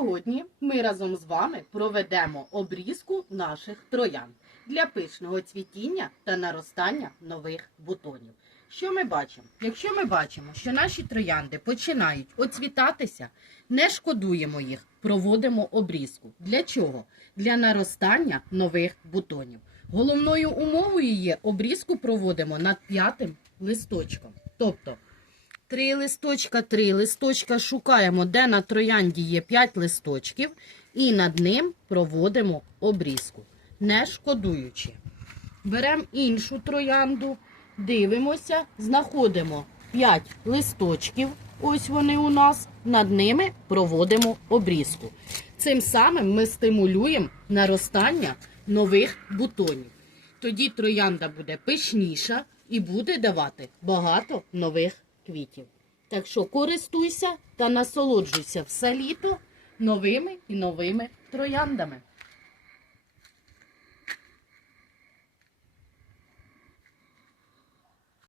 сьогодні ми разом з вами проведемо обрізку наших троянд для пишного цвітіння та наростання нових бутонів. Що ми бачимо? Якщо ми бачимо, що наші троянди починають оцвітатися, не шкодуємо їх, проводимо обрізку. Для чого? Для наростання нових бутонів. Головною умовою є обрізку проводимо над п'ятим листочком. Тобто Три листочка, три листочка шукаємо, де на троянді є 5 листочків, і над ним проводимо обрізку, не шкодуючи. Беремо іншу троянду, дивимося, знаходимо 5 листочків. Ось вони у нас, над ними проводимо обрізку. Цим самим ми стимулюємо наростання нових бутонів. Тоді троянда буде пишніша і буде давати багато нових квітів. Так що користуйся та насолоджуйся все літо новими і новими трояндами.